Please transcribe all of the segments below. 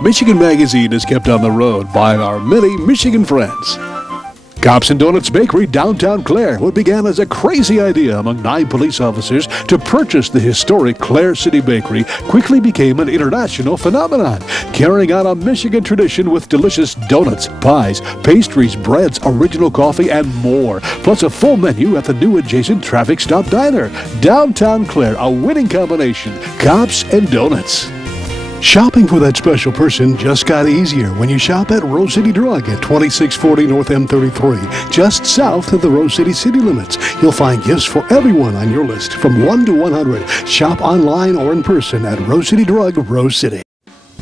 Michigan Magazine is kept on the road by our many Michigan friends. Cops and Donuts Bakery, downtown Clare, what began as a crazy idea among 9 police officers to purchase the historic Clare City Bakery quickly became an international phenomenon, carrying on a Michigan tradition with delicious donuts, pies, pastries, breads, original coffee, and more, plus a full menu at the new adjacent Traffic Stop Diner. Downtown Clare, a winning combination, Cops and Donuts. Shopping for that special person just got easier when you shop at Rose City Drug at 2640 North M33, just south of the Rose City city limits. You'll find gifts for everyone on your list from 1 to 100. Shop online or in person at Rose City Drug, Rose City.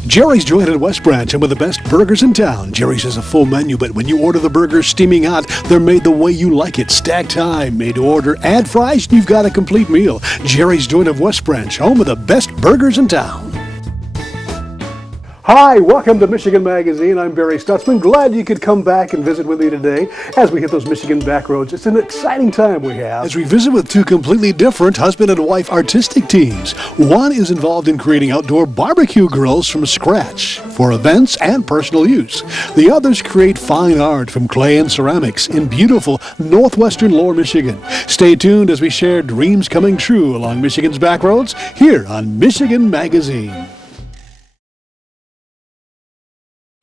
Jerry's Joint at West Branch, and with the best burgers in town. Jerry's has a full menu, but when you order the burgers steaming hot, they're made the way you like it. Stack time, made to order. Add fries, you've got a complete meal. Jerry's Joint of West Branch, home of the best burgers in town. Hi, welcome to Michigan Magazine. I'm Barry Stutzman. Glad you could come back and visit with me today as we hit those Michigan back roads. It's an exciting time we have as we visit with 2 completely different husband and wife artistic teams. One is involved in creating outdoor barbecue grills from scratch for events and personal use. The others create fine art from clay and ceramics in beautiful northwestern Lower Michigan. Stay tuned as we share dreams coming true along Michigan's back roads here on Michigan Magazine.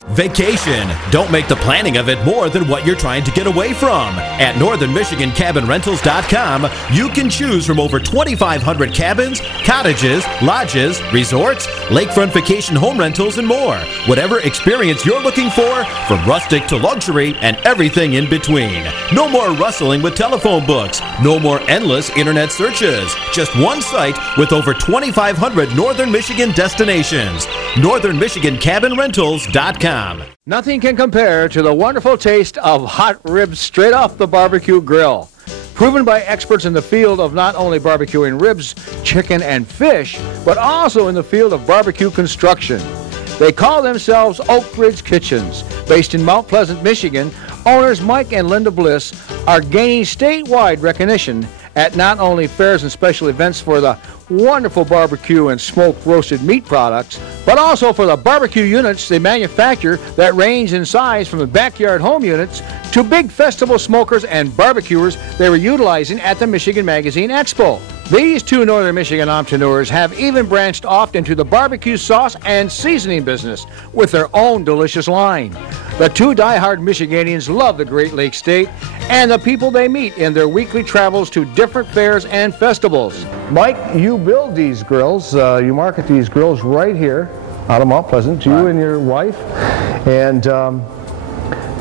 Vacation. Don't make the planning of it more than what you're trying to get away from. At northernmichigancabinrentals.com, you can choose from over 2,500 cabins, cottages, lodges, resorts, lakefront vacation home rentals, and more. Whatever experience you're looking for, from rustic to luxury and everything in between. No more rustling with telephone books. No more endless internet searches. Just one site with over 2,500 Northern Michigan destinations. northernmichigancabinrentals.com. Nothing can compare to the wonderful taste of hot ribs straight off the barbecue grill. Proven by experts in the field of not only barbecuing ribs, chicken, and fish, but also in the field of barbecue construction. They call themselves Oakridge Kitchens. Based in Mount Pleasant, Michigan, owners Mike and Linda Bliss are gaining statewide recognition at not only fairs and special events for the wonderful barbecue and smoked roasted meat products, but also for the barbecue units they manufacture that range in size from the backyard home units to big festival smokers and barbecuers they were utilizing at the Michigan Magazine Expo. These 2 Northern Michigan entrepreneurs have even branched off into the barbecue sauce and seasoning business with their own delicious line. The 2 diehard Michiganians love the Great Lakes State and the people they meet in their weekly travels to different fairs and festivals. Mike, you build these grills, you market these grills right here out of Mount Pleasant, you and your wife, and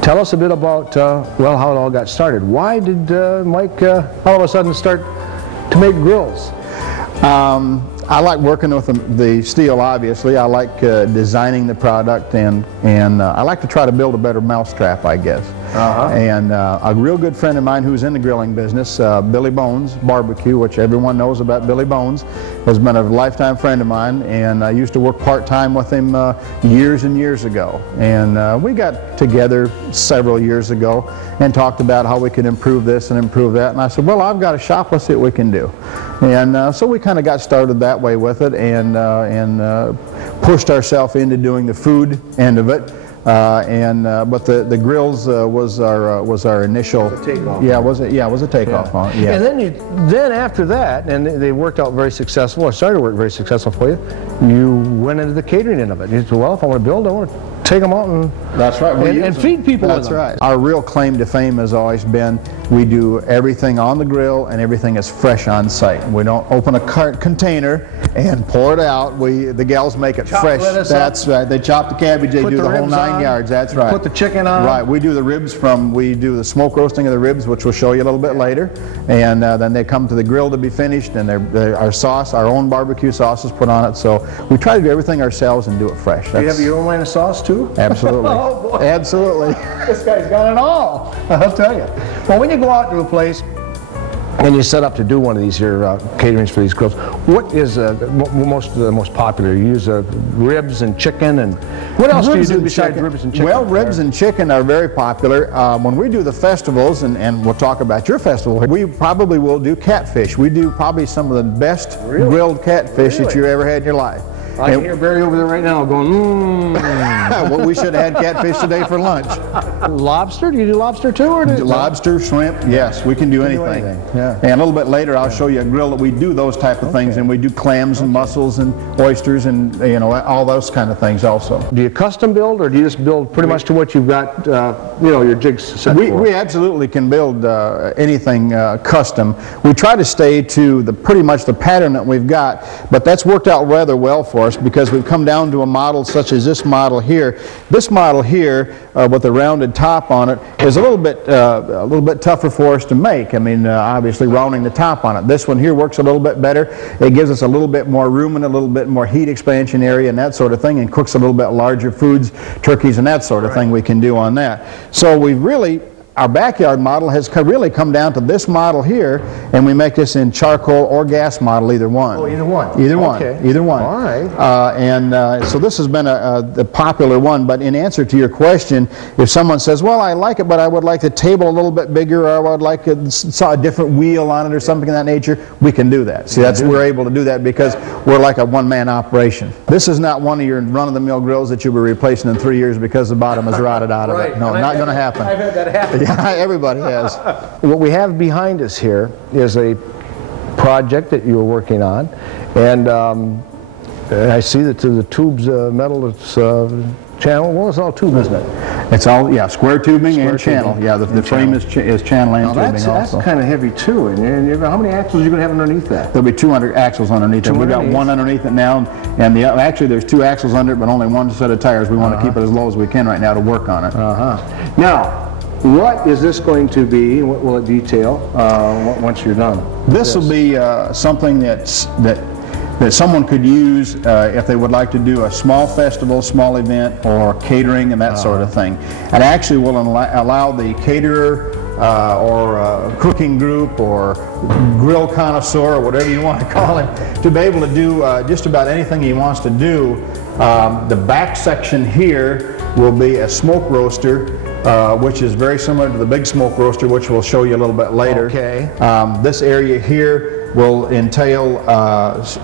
tell us a bit about, well, how it all got started. Why did Mike all of a sudden start to make grills? I like working with the steel, obviously. I like designing the product, and I like to try to build a better mousetrap, I guess. And a real good friend of mine who's in the grilling business, Billy Bones Barbecue, which everyone knows about Billy Bones, has been a lifetime friend of mine, and I used to work part-time with him years and years ago. And we got together several years ago and talked about how we could improve this and improve that. And I said, well, I've got a shop, let's see what we can do. And so we kind of got started that way with it, and pushed ourselves into doing the food end of it. But the grills was our initial takeoff. Yeah, it was a takeoff. Yeah. And then after that, and they worked out very successful, or started to work very successful for you. You went into the catering end of it. You said, well, if I want to build, I want to take them out and that's right, and feed people. That's with them. Right. Our real claim to fame has always been we do everything on the grill and everything is fresh on site. We don't open a container and pour it out. The gals make it fresh. That's right. They chop the cabbage. They do the whole 9 yards. That's right. Put the chicken on. Right. We do the ribs we do the smoke roasting of the ribs, which we'll show you a little bit later, and then they come to the grill to be finished, and our sauce, our own barbecue sauce is put on it. So we try to do everything ourselves and do it fresh. Do you have your own line of sauce too? Absolutely. Oh, boy. Absolutely. This guy's got it all, I'll tell you. Well, when you go out to a place and you set up to do one of these here caterings for these grills, what is the most popular? You use ribs and chicken, and what else do you do besides ribs and chicken? Well, ribs and chicken are very popular. When we do the festivals, and we'll talk about your festival, we probably will do catfish. We do probably some of the best grilled catfish that you ever had in your life. I can hear Barry over there right now going, Well, we should have had catfish today for lunch. Lobster? Do you do lobster too? Or Lobster, shrimp, yes, we can do anything. Yeah. And a little bit later, I'll show you a grill that we do those type of things, and we do clams and mussels and oysters and, you know, all those kind of things also. Do you custom build, or do you just build pretty much to what you've got, you know, your jigs set for? We absolutely can build anything custom. We try to stay to pretty much the pattern that we've got, but that's worked out rather well for us because we've come down to a model such as this model here. This model here with the rounded top on it is a little bit tougher for us to make. I mean, obviously rounding the top on it. This one here works a little bit better. It gives us a little bit more room and a little bit more heat expansion area and that sort of thing, and cooks a little bit larger foods, turkeys and that sort of thing we can do on that. So we've really, our backyard model has really come down to this model here, and we make this in charcoal or gas model, either one. Oh, either one. Either one. Okay. Either one. All right. So this has been a popular one, but in answer to your question, if someone says, well, I like it, but I would like the table a little bit bigger, or I would like a different wheel on it or something of that nature, we can do that. See, we're able to do that because we're like a one-man operation. This is not one of your run-of-the-mill grills that you'll be replacing in 3 years because the bottom is rotted out of it. No, not going to happen. I've had that happen. Yeah, everybody has. What we have behind us here is a project that you were working on, and I see that the tube's metal, it's channel. Well, it's all tube, isn't it? It's all, yeah, square tubing and channel. tubing. Yeah, the frame is channel and tubing That's also. kind of heavy too. And how many axles are you going to have underneath that? There'll be 200 axles underneath it. We've got one underneath it now, and actually there's 2 axles under it, but only 1 set of tires. We want to keep it as low as we can right now to work on it. Now, what is this going to be, and what will it detail once you're done? This will be something that someone could use if they would like to do a small festival, small event, or catering and that sort of thing. It actually will allow the caterer or cooking group or grill connoisseur or whatever you want to call him to be able to do just about anything he wants to do. The back section here will be a smoke roaster, which is very similar to the big smoke roaster, which we'll show you a little bit later. Okay. This area here will entail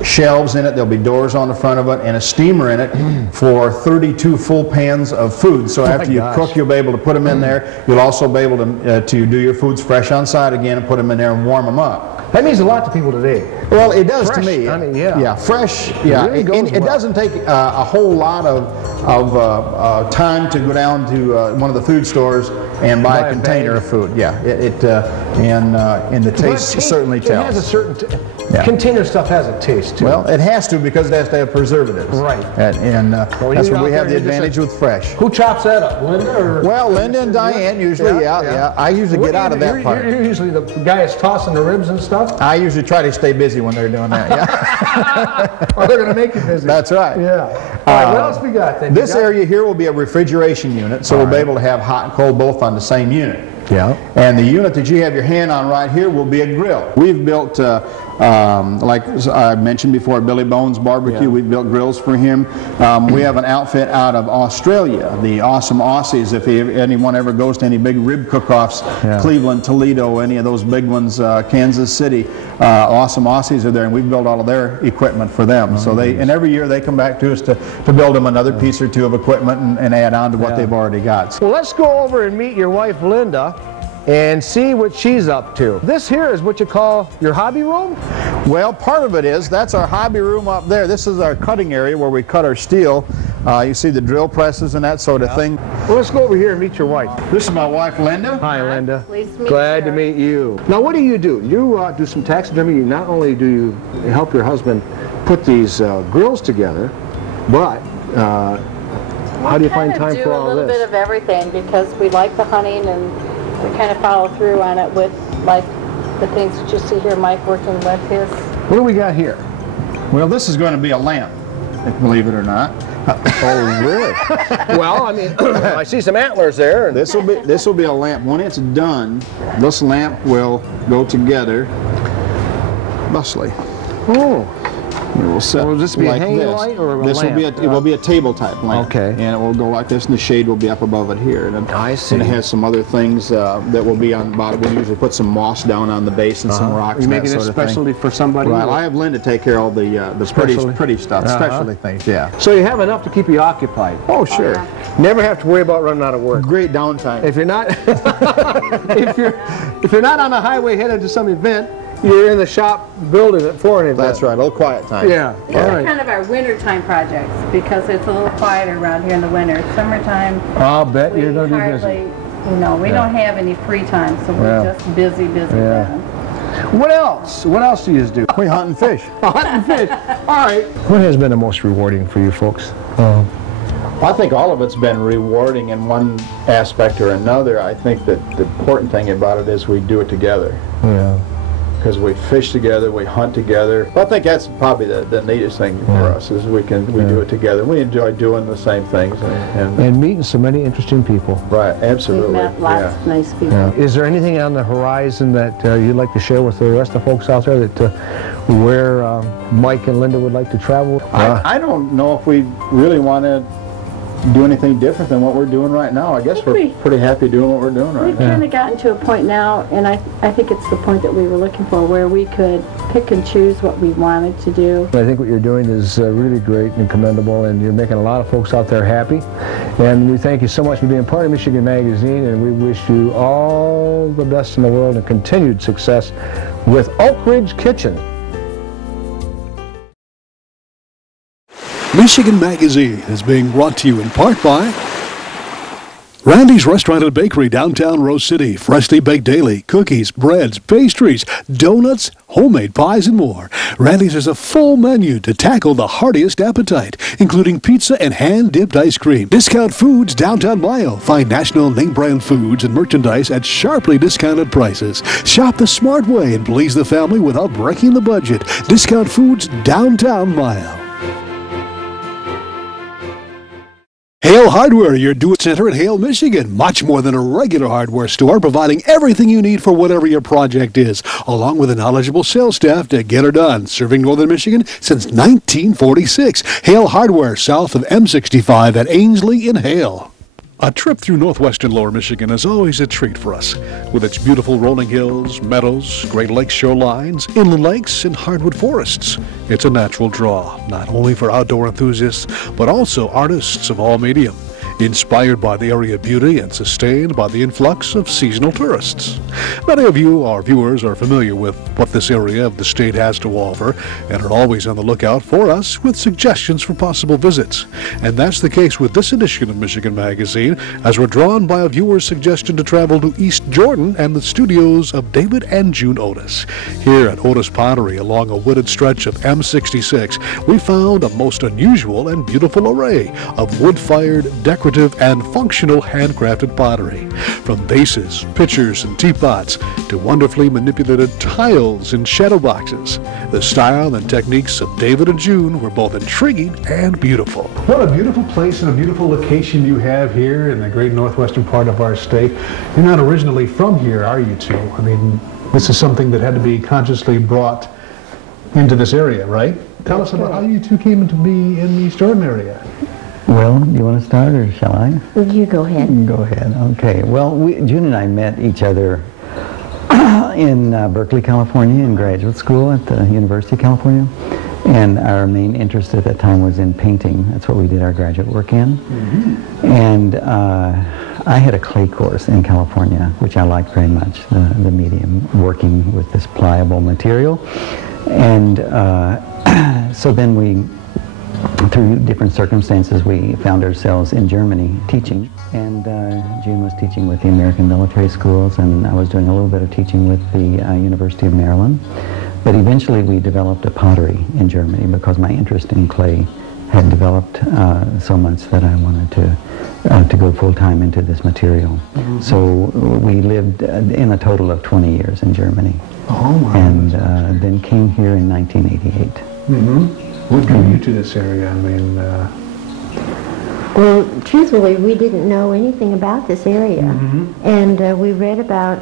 shelves in it. There'll be doors on the front of it and a steamer in it for 32 full pans of food. So after you cook, you'll be able to put them in there. You'll also be able to do your foods fresh on side again and put them in there and warm them up. That means a lot to people today. Well, it does Fresh, to me. I mean, yeah. Fresh. Yeah, It really goes it well. doesn't take a whole lot of time to go down to one of the food stores and buy a container of food. Yeah, and the taste certainly tells. It has a certain container stuff has a taste too. Well, it has to because it has to have preservatives. Right. And that's what we have the advantage with fresh. Who chops that up, Linda? Or? Well, Linda and Diane usually. Yeah. I usually get out of that part. You're usually the guy that's tossing the ribs and stuff. I usually try to stay busy when they're doing that. Yeah. Or they're going to make you busy. That's right. Yeah. All right. What else we got then? This area here will be a refrigeration unit, so we'll be able to have hot and cold both on the same unit. Yeah. And the unit that you have your hand on right here will be a grill. We've built, like I mentioned before, Billy Bones Barbecue. Yeah. We've built grills for him. We have an outfit out of Australia, the Awesome Aussies. If anyone ever goes to any big rib cook-offs, Cleveland, Toledo, any of those big ones, Kansas City, Awesome Aussies are there, and we've built all of their equipment for them. So and every year they come back to us to build them another piece or two of equipment and add on to what they've already got. Well, let's go over and meet your wife, Linda, and see what she's up to. This here is what you call your hobby room? Well, part of it is, that's our hobby room up there. This is our cutting area where we cut our steel. You see the drill presses and that sort of thing. Well, let's go over here and meet your wife. This is my wife, Linda. Hi, Linda. Pleased to meet Glad you. to meet you. Now, what do? You do some taxidermy. Not only do you help your husband put these grills together, but how do you find time for all We do a little this? bit of everything because we like the hunting and we kind of follow through on it with like the things that you see here, Mike working with his. What do we got here? Well, this is going to be a lamp, believe it or not. Oh, really? Well, I mean, I see some antlers there. This will be a lamp. When it's done, this lamp will go together thusly. Oh. It will set Will this be like a hanging this. light or a This lamp? will be it will be a table type lamp. Okay. And it will go like this, and the shade will be up above it here. And I see. And it has some other things that will be on the bottom. We usually put some moss down on the base and some rocks. You and that making it sort of thing. specially for somebody? Right. I have Linda take care of all the pretty stuff, specialty things. Yeah. So you have enough to keep you occupied. Oh, sure. Never have to worry about running out of work. Great downtime. If you're not, if you're not on the highway headed to some event, you're in the shop building it for an event. That's right. A little quiet time. Yeah. These All are right. kind of our wintertime projects because it's a little quieter around here in the winter. Summertime, I'll bet we you're going to be busy. hardly, you know, we don't have any free time, so we're just busy then. What else? What else do you do? We hunt and fish. Hunt and fish. All right. What has been the most rewarding for you folks? I think all of it's been rewarding in one aspect or another. I think that the important thing about it is we do it together. Yeah. Because we fish together, we hunt together. I think that's probably the neatest thing for us is we do it together. We enjoy doing the same things And meeting so many interesting people. right, absolutely. We've met lots of nice people. Is there anything on the horizon that you'd like to share with the rest of the folks out there that where Mike and Linda would like to travel? I don't know if we really want to do anything different than what we're doing right now. I guess we're pretty happy doing what we're doing right We've now. kind of gotten to a point now, and I think it's the point that we were looking for, where we could pick and choose what we wanted to do. I think what you're doing is really great and commendable, and you're making a lot of folks out there happy. And we thank you so much for being part of Michigan Magazine, and we wish you all the best in the world and continued success with Oakridge Kitchen. Michigan Magazine is being brought to you in part by Randy's Restaurant and Bakery, downtown Rose City. Freshly baked daily, cookies, breads, pastries, donuts, homemade pies, and more. Randy's has a full menu to tackle the heartiest appetite, including pizza and hand-dipped ice cream. Discount Foods, downtown Mile. Find national name brand foods and merchandise at sharply discounted prices. Shop the smart way and please the family without breaking the budget. Discount Foods, downtown Mile. Hale Hardware, your do-it center in Hale, Michigan. Much more than a regular hardware store, providing everything you need for whatever your project is, along with a knowledgeable sales staff to get her done. Serving Northern Michigan since 1946. Hale Hardware, south of M65 at Ainsley in Hale. A trip through northwestern Lower Michigan is always a treat for us. With its beautiful rolling hills, meadows, Great Lakes shorelines, inland lakes, and hardwood forests, it's a natural draw, not only for outdoor enthusiasts, but also artists of all medium. Inspired by the area beauty and sustained by the influx of seasonal tourists. Many of you, our viewers, are familiar with what this area of the state has to offer and are always on the lookout for us with suggestions for possible visits. And that's the case with this edition of Michigan Magazine, as we're drawn by a viewer's suggestion to travel to East Jordan and the studios of David and June Otis. Here at Otis Pottery, along a wooded stretch of M66, we found a most unusual and beautiful array of wood-fired, decorative, and functional handcrafted pottery. From vases, pitchers, and teapots to wonderfully manipulated tiles and shadow boxes, the style and techniques of David and June were both intriguing and beautiful. What a beautiful place and a beautiful location you have here in the great northwestern part of our state. You're not originally from here, are you two? I mean, this is something that had to be consciously brought into this area, right? Tell us about how you two came to be in the East Jordan area. Well, do you want to start or shall I? You go ahead. Go ahead. Okay. Well, June and I met each other in Berkeley, California, in graduate school at the University of California. And our main interest at that time was in painting. That's what we did our graduate work in. Mm-hmm. And I had a clay course in California, which I liked very much, the medium, working with this pliable material. And so then we, through different circumstances, we found ourselves in Germany teaching. And June was teaching with the American military schools, and I was doing a little bit of teaching with the University of Maryland. But eventually we developed a pottery in Germany because my interest in clay had developed so much that I wanted to go full-time into this material. Mm-hmm. So we lived in a total of 20 years in Germany. Oh, wow. And then came here in 1988. Mm-hmm. What drew you to this area? I mean, Well, truthfully, we didn't know anything about this area. And we read about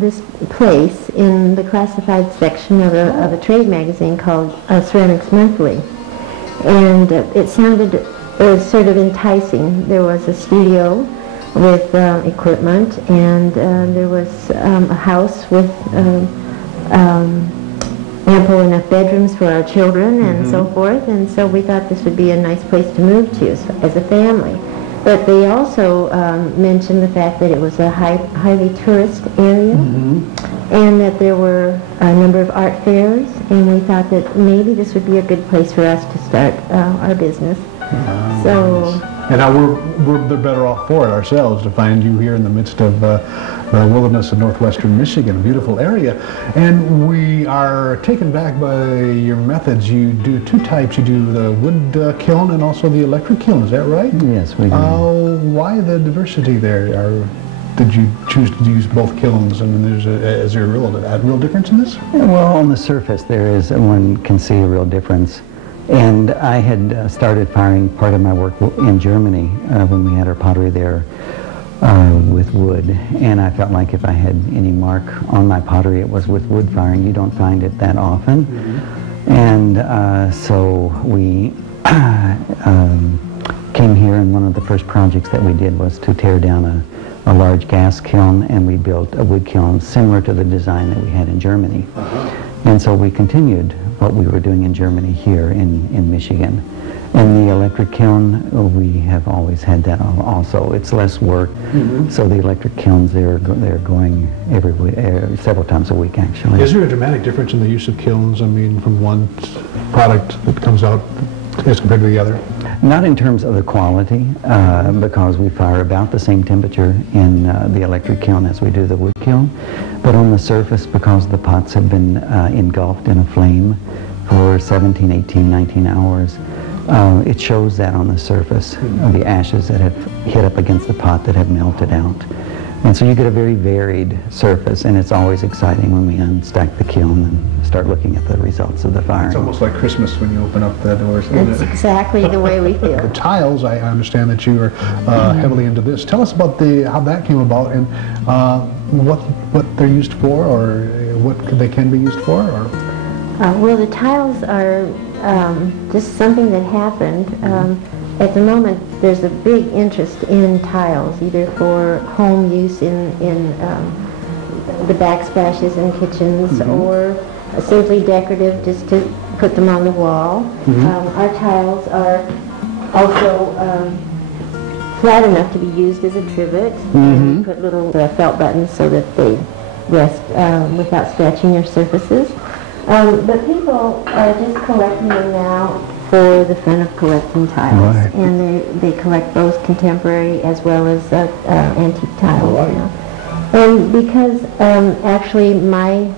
this place in the classified section of a trade magazine called Ceramics Monthly. And it sounded sort of enticing. There was a studio with equipment, and there was a house with ample enough bedrooms for our children and so forth, and so we thought this would be a nice place to move to as a family. But they also mentioned the fact that it was a highly tourist area, and that there were a number of art fairs, and we thought that maybe this would be a good place for us to start our business. And now we're better off for it ourselves to find you here in the midst of the wilderness of northwestern Michigan, a beautiful area. And we are taken back by your methods. You do two types. You do the wood kiln and also the electric kiln. Is that right? Yes, we do. Why the diversity there? Did you choose to use both kilns? And is there a real difference in this? Well, on the surface there is, one can see a real difference. And I had started firing part of my work in Germany when we had our pottery there with wood. And I felt like if I had any mark on my pottery, it was with wood firing. You don't find it that often. And so we came here, and one of the first projects that we did was to tear down a large gas kiln, and we built a wood kiln similar to the design that we had in Germany. And so we continued what we were doing in Germany here in Michigan. And the electric kiln, we have always had that also. It's less work, so the electric kilns, they're going several times a week, actually. Is there a dramatic difference in the use of kilns, I mean, from one product that comes out as compared to the other? Not in terms of the quality, because we fire about the same temperature in the electric kiln as we do the wood kiln. But on the surface, because the pots have been engulfed in a flame for 17, 18, 19 hours, it shows that on the surface of the ashes that have hit up against the pot that have melted out. And so you get a very varied surface, and it's always exciting when we unstack the kiln and start looking at the results of the firing. It's almost like Christmas when you open up the doors. That's exactly the way we feel. The tiles, I understand that you are heavily into this. Tell us about how that came about, and what they're used for, or what they can be used for, or? Well, the tiles are just something that happened. At the moment, there's a big interest in tiles, either for home use in the backsplashes in kitchens, or simply decorative, just to put them on the wall. Our tiles are also flat enough to be used as a trivet. And we put little felt buttons so that they rest without scratching your surfaces. But people are just collecting them now for the fun of collecting tiles. Right. And they collect both contemporary as well as antique tiles now. And because actually my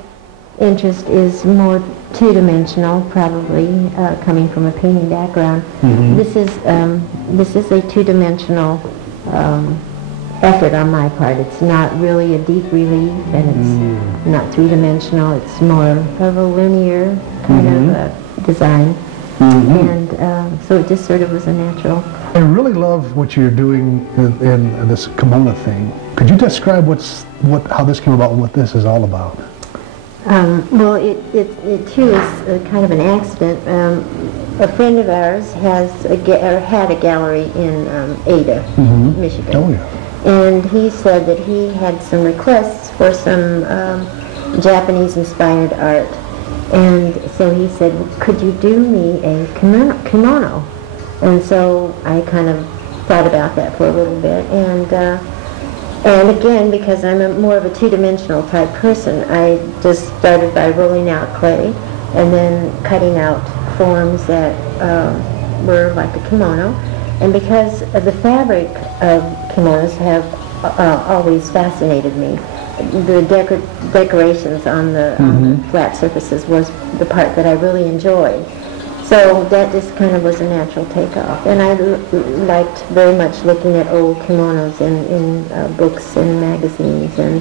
interest is more two-dimensional, probably coming from a painting background, this is a two-dimensional effort on my part. It's not really a deep relief, and it's not three-dimensional. It's more of a linear kind of design. And so it just sort of was a natural. I really love what you're doing in this kimono thing. Could you describe how this came about and what this is all about? Well, it too is kind of an accident. A friend of ours had a gallery in Ada, Michigan. Oh, yeah. And he said that he had some requests for some Japanese-inspired art. And so he said, could you do me a kimono? And so I kind of thought about that for a little bit. And again, because I'm more of a two-dimensional type person, I just started by rolling out clay and then cutting out forms that were like a kimono. And because the fabric of kimonos have always fascinated me, the decorations on the flat surfaces was the part that I really enjoyed. So that just kind of was a natural takeoff. And I liked very much looking at old kimonos in books and magazines, and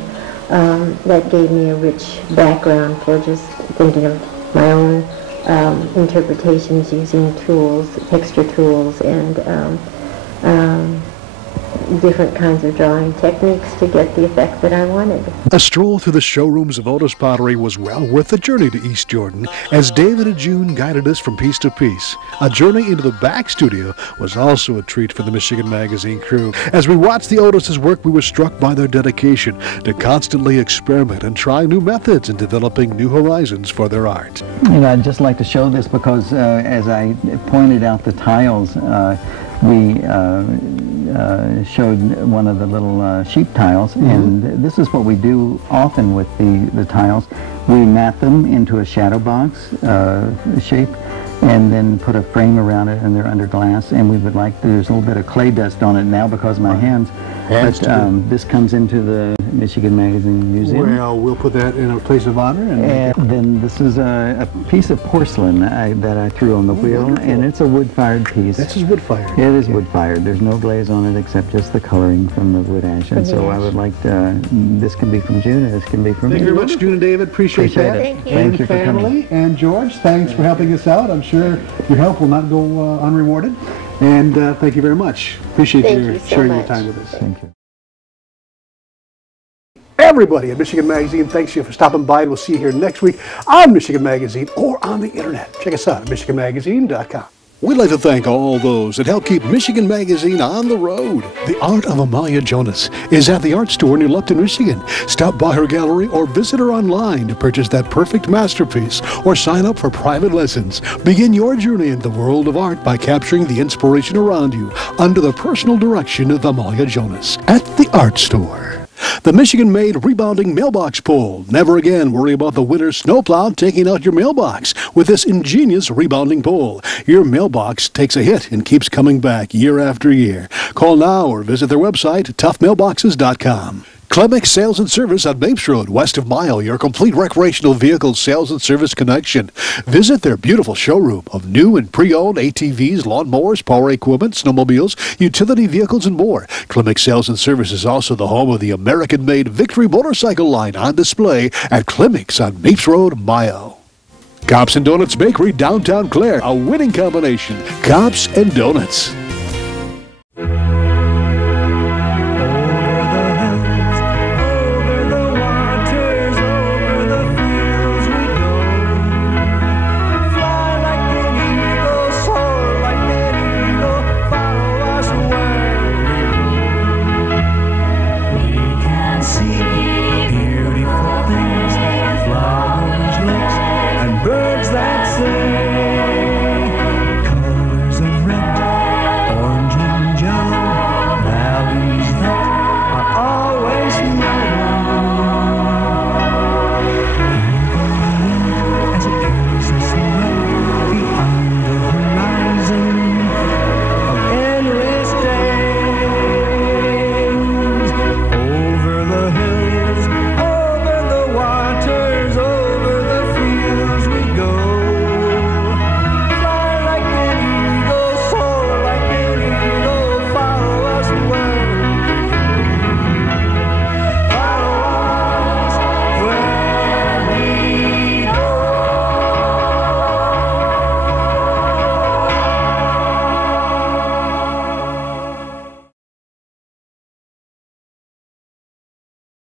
that gave me a rich background for just thinking of my own interpretations using tools, texture tools, and different kinds of drawing techniques to get the effect that I wanted. A stroll through the showrooms of Otis Pottery was well worth the journey to East Jordan as David and June guided us from piece to piece. A journey into the back studio was also a treat for the Michigan Magazine crew. As we watched the Otis's work, we were struck by their dedication to constantly experiment and try new methods in developing new horizons for their art. And I'd just like to show this because as I pointed out the tiles, we showed one of the little sheep tiles, and this is what we do often with the tiles. We mat them into a shadow box shape and then put a frame around it, and they're under glass, and we would like, there's a little bit of clay dust on it now because of my hands, but this comes into the Michigan Magazine Museum. Well, we'll put that in a place of honor. And then this is a piece of porcelain that I threw on the wheel, wonderful. And it's a wood-fired piece. This is wood-fired. It is wood-fired. There's no glaze on it except just the coloring from the wood ash. And so I would like to, this can be from June, and this can be from me. Thank you very much, June and David. Appreciate that. Thank you. Thank you for family, coming. and George, thanks for helping us out. I'm sure your help will not go unrewarded. And thank you very much. Appreciate you sharing your time with us. Thank you. Everybody at Michigan Magazine, thanks you for stopping by, and we'll see you here next week on Michigan Magazine or on the internet. Check us out at michiganmagazine.com. We'd like to thank all those that help keep Michigan Magazine on the road. The Art of Amalia Jonas is at the art store near Lupton, Michigan. Stop by her gallery or visit her online to purchase that perfect masterpiece or sign up for private lessons. Begin your journey in the world of art by capturing the inspiration around you under the personal direction of Amalia Jonas at the art store. The Michigan-made rebounding mailbox pole. Never again worry about the winter snowplow taking out your mailbox with this ingenious rebounding pole. Your mailbox takes a hit and keeps coming back year after year. Call now or visit their website, toughmailboxes.com. Clemick Sales and Service on Mapes Road, west of Mile, your complete recreational vehicle sales and service connection. Visit their beautiful showroom of new and pre-owned ATVs, lawnmowers, power equipment, snowmobiles, utility vehicles, and more. Clemick Sales and Service is also the home of the American-made Victory motorcycle line on display at Clemick's on Mapes Road, Mile. Cops and Donuts Bakery, downtown Clare, a winning combination. Cops and Donuts.